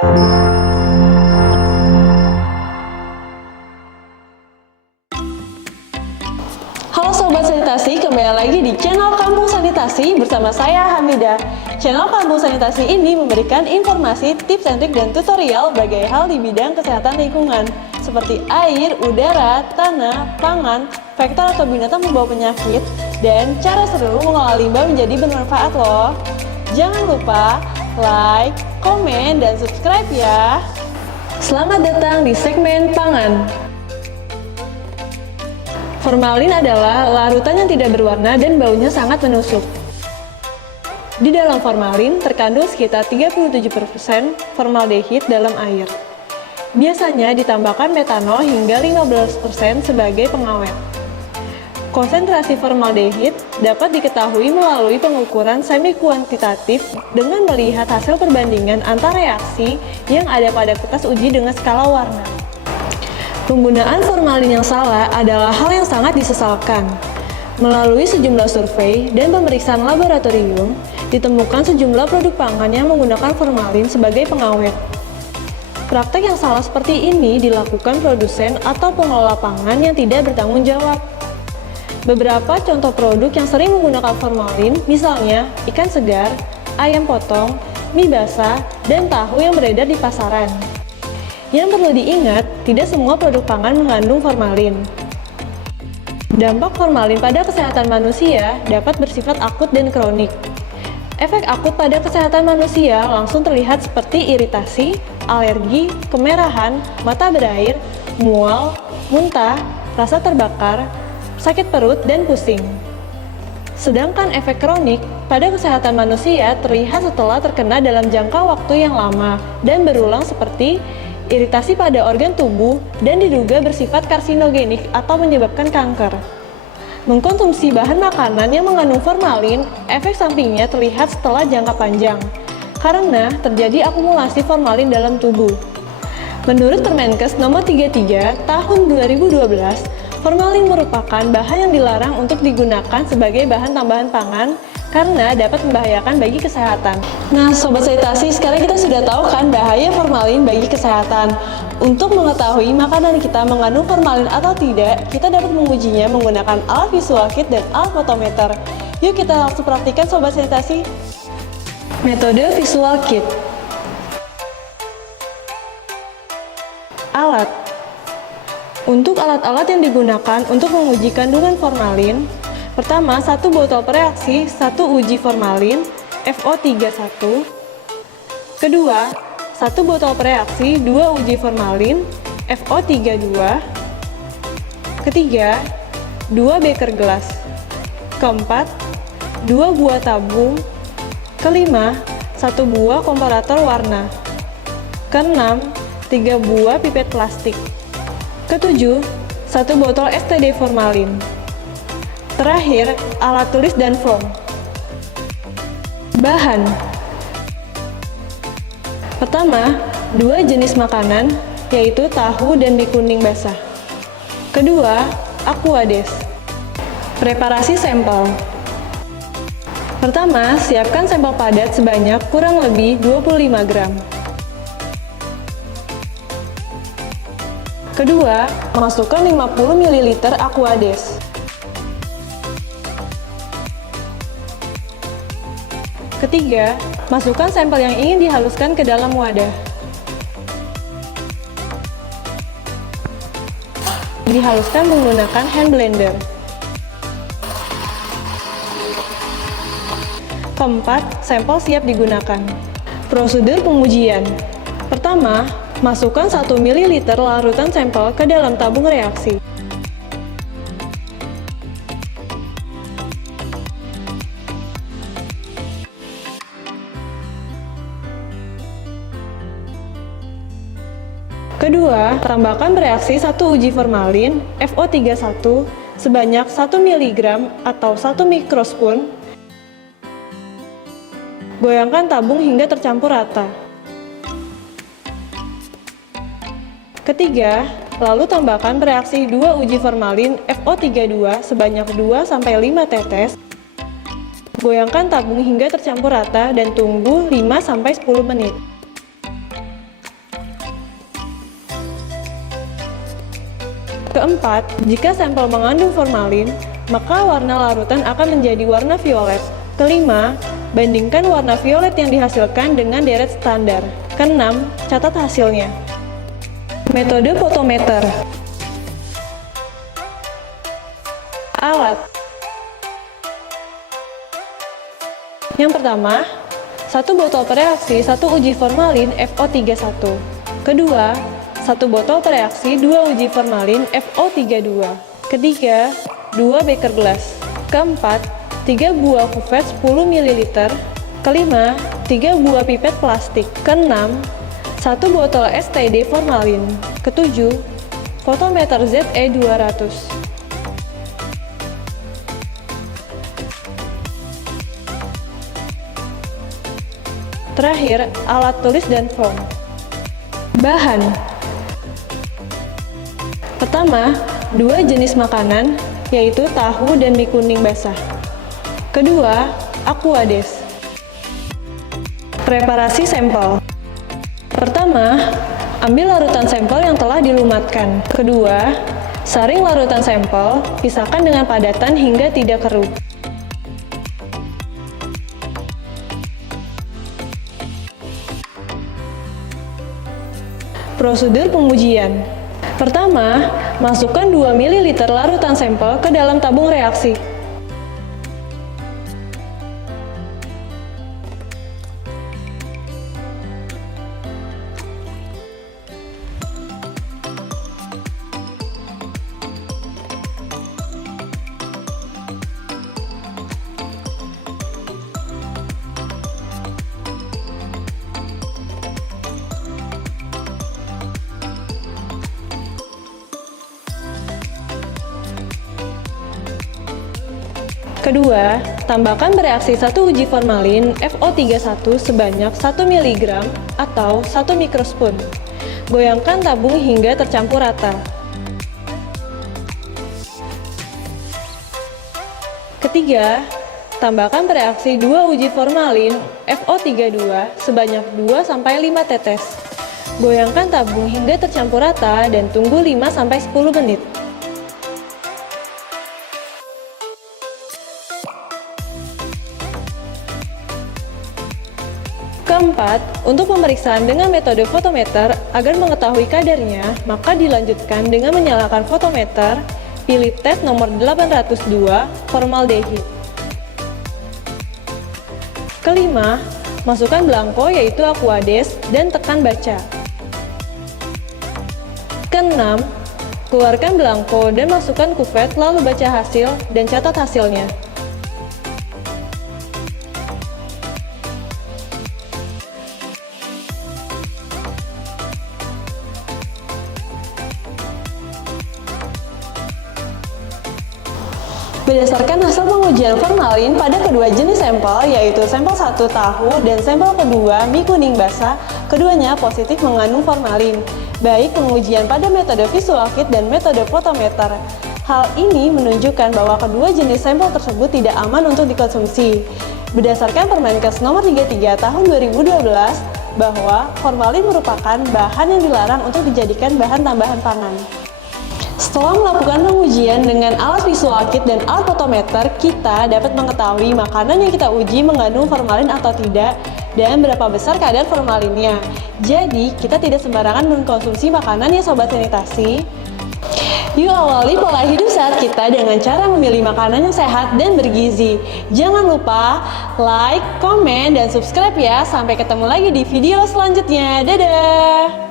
Halo Sobat Sanitasi, kembali lagi di channel Kampung Sanitasi bersama saya Hamidah. Channel Kampung Sanitasi ini memberikan informasi, tips and trik, dan tutorial berbagai hal di bidang kesehatan lingkungan seperti air, udara, tanah, pangan, vektor atau binatang membawa penyakit, dan cara seru mengolah limbah menjadi bermanfaat loh. Jangan lupa like, komen, dan subscribe ya. Selamat datang di segmen pangan. Formalin adalah larutan yang tidak berwarna dan baunya sangat menusuk. Di dalam formalin terkandung sekitar 37% formaldehid dalam air. Biasanya ditambahkan metanol hingga 15% sebagai pengawet. Konsentrasi formaldehid dapat diketahui melalui pengukuran semi kuantitatif dengan melihat hasil perbandingan antar reaksi yang ada pada kertas uji dengan skala warna. Penggunaan formalin yang salah adalah hal yang sangat disesalkan. Melalui sejumlah survei dan pemeriksaan laboratorium, ditemukan sejumlah produk pangan yang menggunakan formalin sebagai pengawet. Praktek yang salah seperti ini dilakukan produsen atau pengelola pangan yang tidak bertanggung jawab. Beberapa contoh produk yang sering menggunakan formalin, misalnya ikan segar, ayam potong, mie basah, dan tahu yang beredar di pasaran. Yang perlu diingat, tidak semua produk pangan mengandung formalin. Dampak formalin pada kesehatan manusia dapat bersifat akut dan kronik. Efek akut pada kesehatan manusia langsung terlihat seperti iritasi, alergi, kemerahan, mata berair, mual, muntah, rasa terbakar, sakit perut, dan pusing. Sedangkan efek kronik pada kesehatan manusia terlihat setelah terkena dalam jangka waktu yang lama dan berulang seperti iritasi pada organ tubuh dan diduga bersifat karsinogenik atau menyebabkan kanker. Mengkonsumsi bahan makanan yang mengandung formalin, efek sampingnya terlihat setelah jangka panjang, karena terjadi akumulasi formalin dalam tubuh. Menurut Permenkes nomor 33 tahun 2012, formalin merupakan bahan yang dilarang untuk digunakan sebagai bahan tambahan pangan karena dapat membahayakan bagi kesehatan. Nah, Sobat Sanitasi, sekarang kita sudah tahu kan bahaya formalin bagi kesehatan. Untuk mengetahui makanan kita mengandung formalin atau tidak, kita dapat mengujinya menggunakan alat visual kit dan alat fotometer. Yuk kita langsung praktikkan, Sobat Sanitasi. Metode visual kit. Alat. Untuk alat-alat yang digunakan untuk menguji kandungan formalin, pertama, 1 botol pereaksi 1 uji formalin FO31. Kedua, 1 botol pereaksi 2 uji formalin FO32. Ketiga, 2 beker gelas. Keempat, 2 buah tabung. Kelima, 1 buah komparator warna. Keenam, 3 buah pipet plastik. Ketujuh, 1 botol STD formalin. Terakhir, alat tulis dan foam. Bahan. Pertama, 2 jenis makanan, yaitu tahu dan mie kuning basah. Kedua, Aquades. Preparasi sampel. Pertama, siapkan sampel padat sebanyak kurang lebih 25 gram. Kedua, masukkan 50 ml Aquades. Ketiga, masukkan sampel yang ingin dihaluskan ke dalam wadah. Dihaluskan menggunakan hand blender. Keempat, sampel siap digunakan. Prosedur pengujian. Pertama, masukkan 1 ml larutan sampel ke dalam tabung reaksi. Kedua, tambahkan bereaksi 1 uji formalin FO31 sebanyak 1 mg atau 1 mikrospoon. Goyangkan tabung hingga tercampur rata. Ketiga, lalu tambahkan bereaksi 2 uji formalin FO32 sebanyak 2-5 tetes. Goyangkan tabung hingga tercampur rata dan tunggu 5-10 menit. Keempat, jika sampel mengandung formalin, maka warna larutan akan menjadi warna violet. Kelima, bandingkan warna violet yang dihasilkan dengan deret standar. Keenam, catat hasilnya. Metode fotometer. Alat. Yang pertama, 1 botol pereaksi 1 uji formalin FO31. Kedua, 1 botol pereaksi 2 uji formalin FO32. Ketiga, 2 beker gelas. Keempat, 3 buah kuvet 10 ml. Kelima, 3 buah pipet plastik. Keenam, 1 botol STD formalin. Ketujuh, fotometer ZE200. Terakhir, alat tulis dan foam. Bahan. Pertama, 2 jenis makanan, yaitu tahu dan mie kuning basah. Kedua, Aquades. Preparasi sampel. Pertama, ambil larutan sampel yang telah dilumatkan. Kedua, saring larutan sampel, pisahkan dengan padatan hingga tidak keruh. Prosedur pengujian. Pertama, masukkan 2 ml larutan sampel ke dalam tabung reaksi. Kedua, tambahkan bereaksi 1 uji formalin FO31 sebanyak 1 mg atau 1 mikrospoon. Goyangkan tabung hingga tercampur rata. Ketiga, tambahkan bereaksi 2 uji formalin FO32 sebanyak 2-5 tetes. Goyangkan tabung hingga tercampur rata dan tunggu 5-10 menit. Keempat, untuk pemeriksaan dengan metode fotometer, agar mengetahui kadarnya, maka dilanjutkan dengan menyalakan fotometer, pilih tes nomor 802, formaldehid. Kelima, masukkan belangko yaitu Aquades dan tekan baca. Keenam, keluarkan belangko dan masukkan kuvet lalu baca hasil dan catat hasilnya. Berdasarkan hasil pengujian formalin pada kedua jenis sampel, yaitu sampel 1 tahu dan sampel kedua mie kuning basah, keduanya positif mengandung formalin, baik pengujian pada metode visual kit dan metode fotometer. Hal ini menunjukkan bahwa kedua jenis sampel tersebut tidak aman untuk dikonsumsi. Berdasarkan Permenkes nomor 33 tahun 2012, bahwa formalin merupakan bahan yang dilarang untuk dijadikan bahan tambahan pangan. Setelah melakukan pengujian dengan alat visual kit dan alat fotometer, kita dapat mengetahui makanan yang kita uji mengandung formalin atau tidak dan berapa besar kadar formalinnya. Jadi, kita tidak sembarangan mengkonsumsi makanan ya Sobat Sanitasi. Yuk awali pola hidup sehat kita dengan cara memilih makanan yang sehat dan bergizi. Jangan lupa like, komen, dan subscribe ya. Sampai ketemu lagi di video selanjutnya. Dadah!